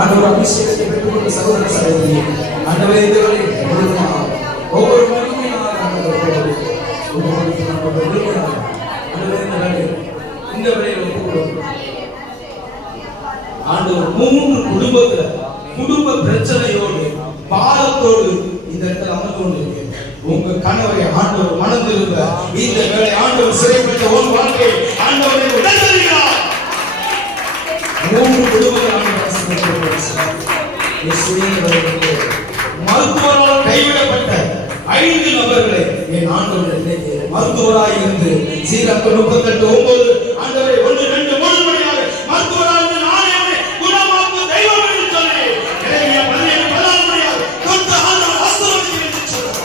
ஆண்டவர் அபிஷேகத்தை பெற்றுக்கொண்ட சகோதர சகோதரி ஆண்டவரே இந்த வேளையில் முழுவதுமாக ஒவ்வொரு இந்த வேளையில் ஆண்டவர் 3 குடும்பத்துல குடும்ப பிரச்சனையோடு பாரத்தோடு இந்த இடத்துல அமர்ந்து கொண்டிருக்கிறது. உங்க கணவரை ஆண்டவர் மனதிருந்த இந்த வேளை ஆண்டவர் சிறைப்பட்ட ஒரு வாழ்க்கை ஆண்டவரை உணர்ந்திருக்கிறார். 3 குடும்பங்கள் மருத்துவரால் கைவிடப்பட்ட 5 நபர்களை என் ஆண்டவர் மருத்துவராய் இருந்து சீரப்ப 38:9 ஆண்டவரை 1 2 3 மணியாக மருத்துவராக இருந்து நானே குணமாக்கும் தெய்வம் என்று சொல்லி எரேமியா 17:14 மணியாக தொட்ட ஆண்டவர் ஆசீர்வதிக்கிறார் என்று சொல்றார்.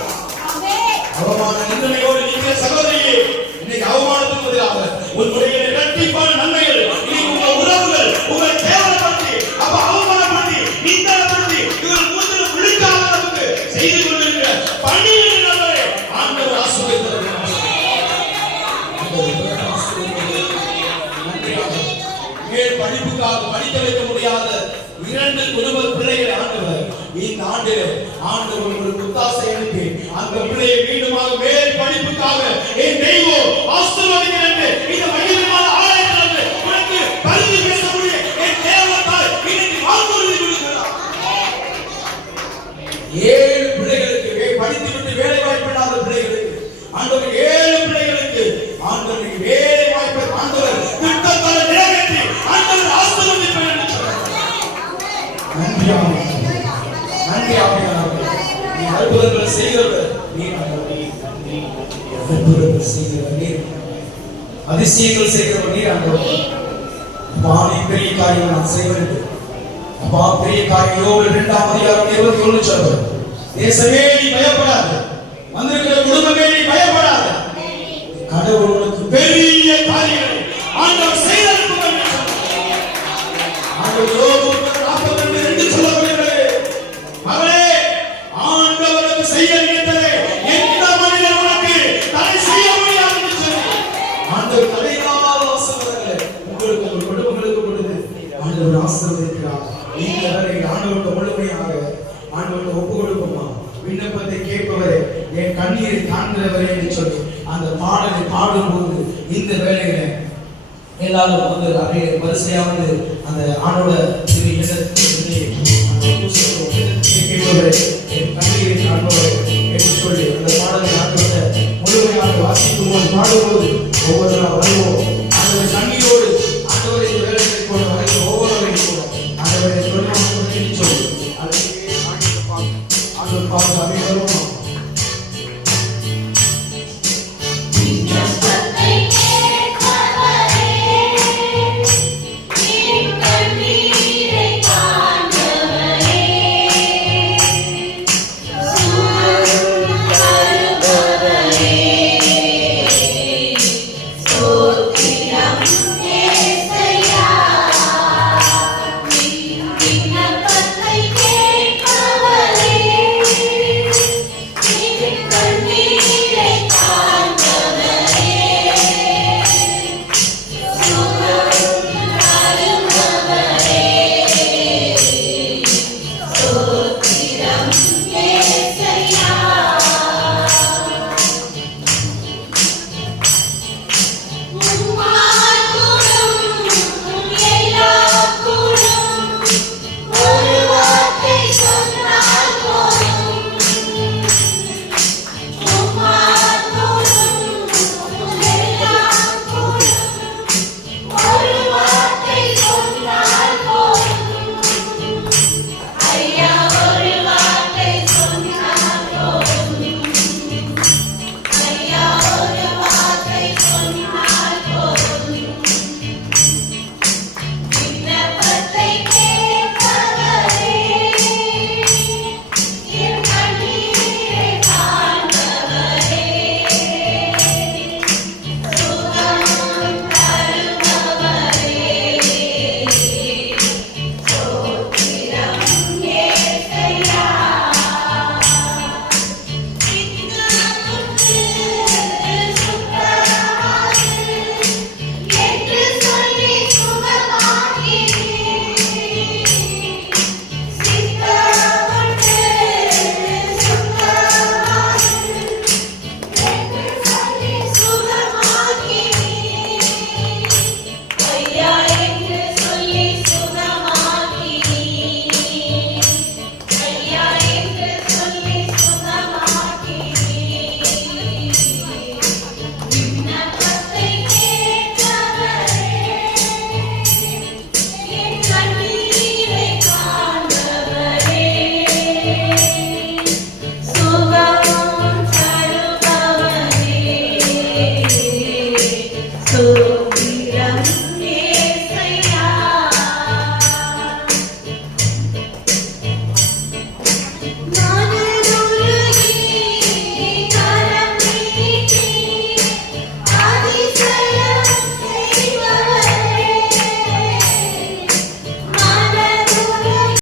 அவமான நிந்தனையோடு நீங்க சகோதரியே இன்னைக்கு அவமானத்துக்கு பதிலாக உங்களுடைய இரட்டிப்பான நன்மைகள் உங்க உறவுகள் உங்களை கேவலப்படுத்தி அப்ப அவமானப்படுத்தி நிந்தனைப்படுத்தி இவர்கள் மூஞ்சில விழிக்காத அளவுக்கு செய்து கொண்டிருக்கிற பணியின் நபரை ஆண்டவர் ஆசீர்வதிக்கிறார். படிப்புக்காக படிக்க வைக்க முடியாத 2 குடும்ப பிள்ளைகளை ஆண்டவர் இந்த ஆண்டிலே ஆண்டவர் ஒரு குத்தாசை அனுப்பி அந்த பிள்ளையை மீண்டுமாக மேல் படிப்புக்காக என் தெய்வம் ஆசீர்வதிக்கிறது. இந்த மகிமையான ஆலயத்திலிருந்து உனக்கு பரிந்து பேசக்கூடிய என் தேவத்தால் இன்னைக்கு வாக்குறுதி கொடுக்கிறார். 7 பிள்ளைகளுக்கு படித்துவிட்டு வேலை வாய்ப்பு இல்லாத பிள்ளைகளுக்கு ஆண்டவர் 7 பிள்ளைகளுக்கு ஆண்டவர் வேலை வாய்ப்பை ஆண்டவர் திட்டத்தால் நிறைவேற்றி ஆண்டவர் ஆசீர்வதிப்பார். நன்றி ஆவியானவரே, நீ அற்புதங்கள் செய்கிறவர், நீ அற்புதங்கள் செய்கிறவர், நீ அதிசயங்கள் செய்கிறவர், நீ ஆண்டவர். அப்பா நீ பெரிய காரியம் நான் செய்வேன். அப்பா பெரிய காரியம் யோபு 2:21 சொல்றார். தேசமே நீ பயப்படாத, வந்திருக்கிற குடும்பமே நீ பயப்படாத, கடவுள் உனக்கு பெரிய காரியங்களை ஆண்டவர் செய்திருக்கிறார். ஆண்டவர் யோபு 42:2 சொல்லப்படுகிறது. மகளே ஆண்டவருக்கு செய்ய நினைத்ததை எந்த மனிதன் உனக்கு தடை செய்ய முடியாது என்று சொல்லி ஆண்டவர் தடையில்லாத ஆசீர்வாதங்களை உங்களுக்கு உங்கள் குடும்பங்களுக்கு கொடுத்து ஆண்டவர் ஆசீர்வதிக்கிறார். நீங்க ஆண்டவருக்கு முழுமையாக ஆண்டவருக்கு ஒப்பு கொடுக்குமா? விண்ணப்பத்தை கேட்பவரே, என் கண்ணீரை காண்கிறவரே என்று சொல்லி அந்த பாடலை பாடும்போது இந்த வேளையில எல்லாரும் வந்து அப்படியே வரிசையா வந்து அந்த ஆண்டோட என் கண்ணீரை காண்பவரே என்று சொல்லி அந்த பாடலை ஆண்டோட முழுமையாக வாசிக்கும் போது பாடும்போது ஒவ்வொரு